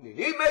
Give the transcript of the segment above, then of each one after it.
نہیں میں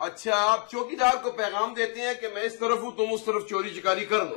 اچھا آپ چوکیدار کو پیغام دیتے ہیں کہ میں اس طرف ہوں تم اس طرف چوری چکاری کر دو.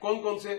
کون کون سے؟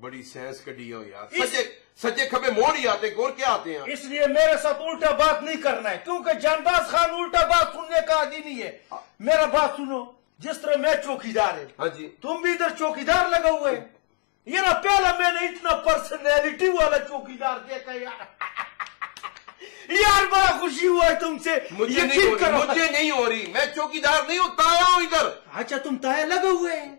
بڑی سینس کڈی ہو یار. سچے کھبے موڑ ہی آتے ہیں اور کیا آتے ہیں؟ اس لیے میرے ساتھ الٹا بات نہیں کرنا ہے, کیونکہ جانباز خان الٹا بات سننے کا عادی نہیں ہے. میرا بات سنو, جس طرح میں چوکیدار ہے, ہاں جی تم بھی ادھر چوکیدار لگا ہوئے. یہ نا پہلا میں نے اتنا پرسنالٹی والا چوکیدار دیکھا یار. یار بڑا خوشی ہوا ہے تم سے. مجھے نہیں ہو رہی, میں چوکیدار نہیں ہوں, تایا ہوں ادھر. اچھا تم تایا لگا ہوئے ہیں,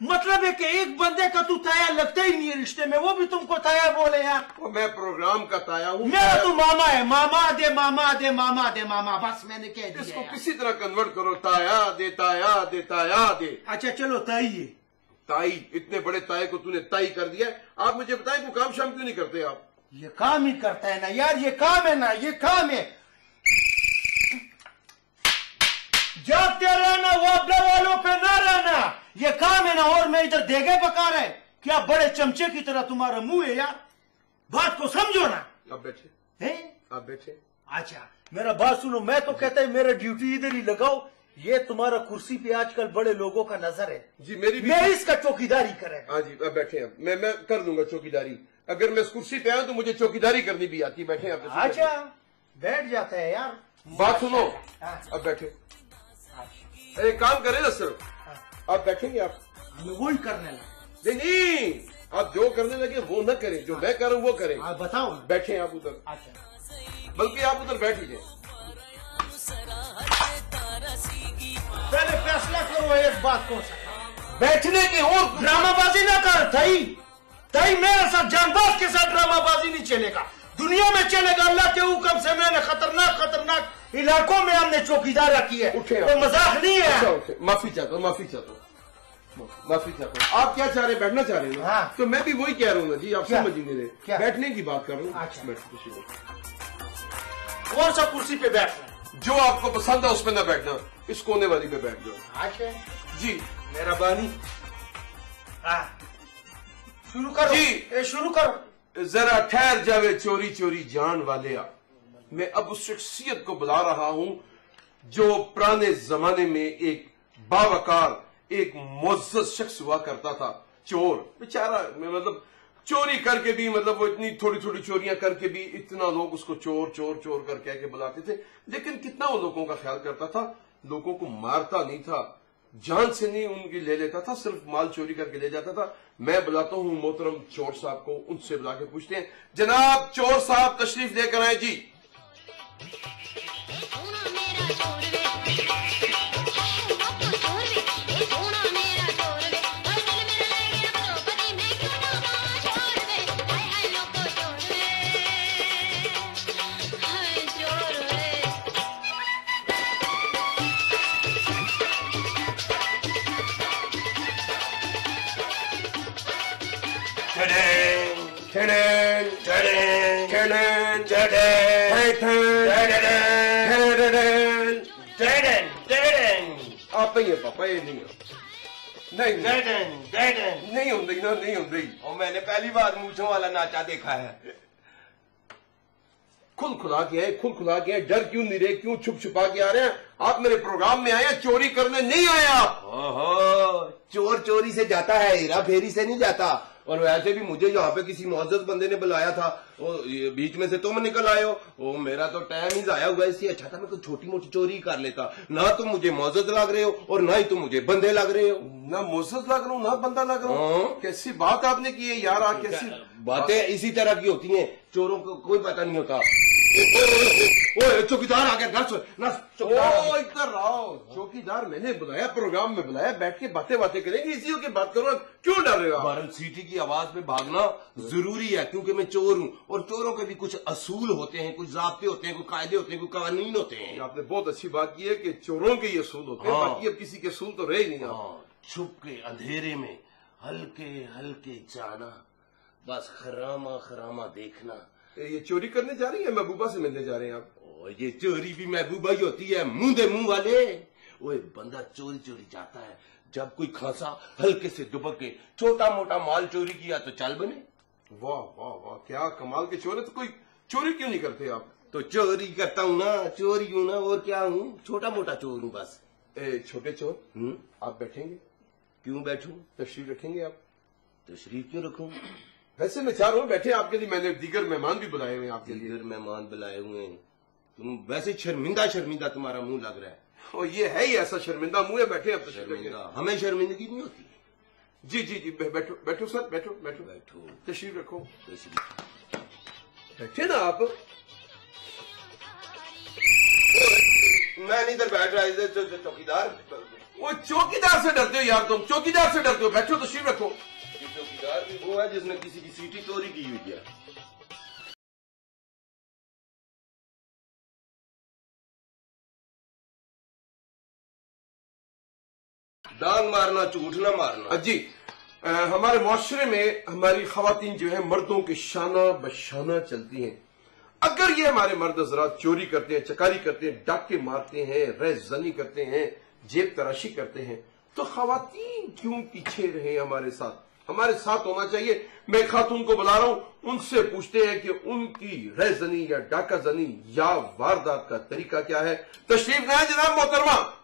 مطلب ہے کہ ایک بندے کا تو تایا لگتا ہی نہیں ہے رشتے میں, وہ بھی تم کو تایا بولے یار. میں پروگرام کا تایا ہوں. میرا تو ماما ہے, ماما دے ماما دے ماما دے ماما, بس میں نے کہہ دیا. اس کو کسی طرح کنورٹ کرو, تایا دے تایا دے تایا دے. اچھا چلو تائی ہے. تائی, اتنے بڑے تائے کو تو نے تائی کر دیا. آپ مجھے بتائیں کوئی کام شام کیوں نہیں کرتے آپ؟ یہ کام ہی کرتا ہے نا یار, یہ کام ہے نا, یہ کام ہے. جاگتے رہنا, واپڈا والوں پہ نہ رہنا, یہ کام ہے نا. اور میں ادھر دیگے پکا رہے, کیا بڑے چمچے کی طرح تمہارا منہ ہے یار, بات کو سمجھو نا. آپ بیٹھے, ہیں؟ آپ بیٹھے. اچھا میرا بات سنو, میں تو کہتا ہے میرا ڈیوٹی ادھر ہی لگاؤ. یہ تمہارا کرسی پہ آج کل بڑے لوگوں کا نظر ہے. جی میری بھی. میں اس کا چوکیداری کرے. ہاں جی آپ بیٹھے ہیں, میں کر دوں گا چوکیداری. اگر میں اس کرسی پہ آؤں تو مجھے چوکیداری کرنی بھی آتی. بیٹھے آپ. اچھا بیٹھ جاتا ہے یار. بات سنو, اب بیٹھے. ایک کام کریں نا سر, آپ بیٹھیں گے؟ آپ میں وہی کرنے لگا. نہیں, آپ جو کرنے لگے وہ نہ کریں, جو میں کروں وہ کریں. آپ بتاؤ نا. بیٹھیں آپ ادھر, اچھا بلکہ آپ ادھر بیٹھ ہی جائیں. پہلے فیصلہ کرو ایک بات کو. بیٹھنے کی اور ڈرامہ بازی نہ کر. تائی میرے ساتھ جانباز کے ساتھ ڈرامہ بازی نہیں چلے گا, دنیا میں چلے گا اللہ کے حکم سے. میں نے خطرناک علاقوں میں ہم نے چوکیدار رکھی ہے, کوئی مذاق نہیں ہے. معافی چاہتا ہوں. آپ کیا چاہ رہے ہیں, بیٹھنا چاہ رہے ہیں نا؟ تو میں بھی وہی کہہ رہا ہوں نا جی, آپ سمجھ ہی نہیں رہے. بیٹھنے کی بات کر رہا ہوں. کون سا کرسی پہ بیٹھنا؟ جو آپ کو پسند ہے اس پہ نہ بیٹھنا, اس کونے والی پہ بیٹھ جاؤ. اچھا جی میرا بانی. شروع کرو جی, شروع کرو. ذرا ٹھہر جاوے چوری چوری جان والے. میں اب اس شخصیت کو بلا رہا ہوں جو پرانے زمانے میں ایک باوقار, ایک معزز شخص ہوا کرتا تھا. چور بیچارہ, مطلب چوری کر کے بھی, مطلب وہ اتنی تھوڑی تھوڑی چوریاں کر کے بھی اتنا لوگ اس کو چور چور چور کر کہہ کے بلاتے تھے. لیکن کتنا وہ لوگوں کا خیال کرتا تھا, لوگوں کو مارتا نہیں تھا, جان سے نہیں ان کی لے لیتا تھا, صرف مال چوری کر کے لے جاتا تھا. میں بلاتا ہوں محترم چور صاحب کو, ان سے بلا کے پوچھتے ہیں. جناب چور صاحب تشریف لے کر آئے. جی آپ نہیں ہے پاپا, یہ نہیں ہے. نہیں ہوں. اور میں نے پہلی بار مونچھوں والا ناچا دیکھا ہے. کھل کھلا کے آئے, ڈر کیوں نہیں رہے, کیوں چھپ چھپا کے آ رہے ہیں؟ آپ میرے پروگرام میں آئے ہیں, چوری کرنے نہیں آئے آپ. چور چوری سے جاتا ہے, ہیرا پھیری سے نہیں جاتا. اور ویسے بھی مجھے یہاں پہ کسی معزز بندے نے بلایا تھا, بیچ میں سے تم نکل آئے ہو. میرا تو ٹائم ہی ضائع ہوا, اس لیے اچھا تھا میں کوئی چھوٹی موٹی چوری کر لیتا. نہ تم مجھے معزز لگ رہے ہو اور نہ ہی تم مجھے بندے لگ رہے ہو. نہ معزز لگ رہا ہوں نہ بندہ لگ رہا ہوں. کیسی بات آپ نے کی ہے یار, آپ کیسی باتیں اسی طرح کی ہوتی ہیں, چوروں کو کوئی پتہ نہیں ہوتا. چوکیدار آ گیا, ادھر آؤ. چوکیدار میں نے بلایا, پروگرام میں بلایا, بیٹھ کے باتیں کریں گے, اسی ہو کے بات کرو. کیوں ڈر رہے ہو؟ بارن سیٹی کی آواز پہ بھاگنا ضروری ہے, کیونکہ میں چور ہوں, اور چوروں کے بھی کچھ اصول ہوتے ہیں, کچھ ضابطے ہوتے ہیں, کوئی قاعدے ہوتے ہیں, کوئی قوانین ہوتے ہیں. آپ نے بہت اچھی بات کی ہے کہ چوروں کے یہ اصول ہوتے ہیں, باقی اب کسی کے اصول تو رہے نہیں. چھپ کے اندھیرے میں ہلکے ہلکے جانا, بس خراما خراما دیکھنا, یہ چوری کرنے جا رہی ہیں محبوبہ سے ملنے جا رہے ہیں آپ؟ یہ چوری بھی محبوبہ ہی ہوتی ہے، منہ دے منہ والے۔ وہ بندہ چوری چوری جاتا ہے، جب کوئی کھانسا ہلکے سے دبک کے چھوٹا موٹا مال چوری کیا تو چل بنے۔ واہ واہ واہ، کیا کمال کے چور ہیں۔ تو کوئی چوری کیوں نہیں کرتے آپ؟ تو چوری کرتا ہوں نا، چوری ہوں نا، اور کیا ہوں، چھوٹا موٹا چور ہوں بس۔ چھوٹے چور، آپ بیٹھیں گے؟ کیوں بیٹھوں؟ تشریف رکھیں گے آپ؟ تشریف کیوں رکھوں؟ ویسے میں چاہ رہا ہوں بیٹھے آپ کے لیے، میں نے دیگر مہمان بھی بلائے ہوئے ہیں آپ کے لیے۔ دیگر مہمان بلائے ہوئے ہیں؟ تم ویسے شرمندہ شرمندہ تمہارا منہ لگ رہا ہے۔ اور یہ ہے ہی ایسا شرمندہ منہ ہے، بیٹھے آپ تشریف رکھیں۔ شرمندہ ہمیں شرمندگی نہیں ہوتی۔ جی جی جی، بیٹھو بیٹھو سر، بیٹھو بیٹھو بیٹھو، تشریف رکھو، تشریف۔ بیٹھے نا آپ۔ میں نہیں ادھر بیٹھ رہا، ادھر چوکیدار۔ وہ چوکیدار سے ڈرتے ہو یار تم، چوکیدار سے ڈرتے ہو، بیٹھو تشریف رکھو۔ چوکیدار بھی وہ ہے جس نے کسی کی سیٹی چوری کی ہوئی ہے۔ ڈانگ مارنا، جھوٹ نہ مارنا۔ جی، ہمارے معاشرے میں ہماری خواتین جو ہیں مردوں کے شانہ بشانہ چلتی ہیں۔ اگر یہ ہمارے مرد حضرات چوری کرتے ہیں، چکاری کرتے ہیں، ڈاکے مارتے ہیں، ریز زنی کرتے ہیں، جیب تراشی کرتے ہیں، تو خواتین کیوں پیچھے رہے ہمارے ساتھ؟ ہمارے ساتھ ہونا چاہیے۔ میں خاتون کو بلا رہا ہوں، ان سے پوچھتے ہیں کہ ان کی ریز زنی یا ڈاکہ زنی یا واردات کا طریقہ کیا ہے۔ تشریف لائیں جناب محترمہ۔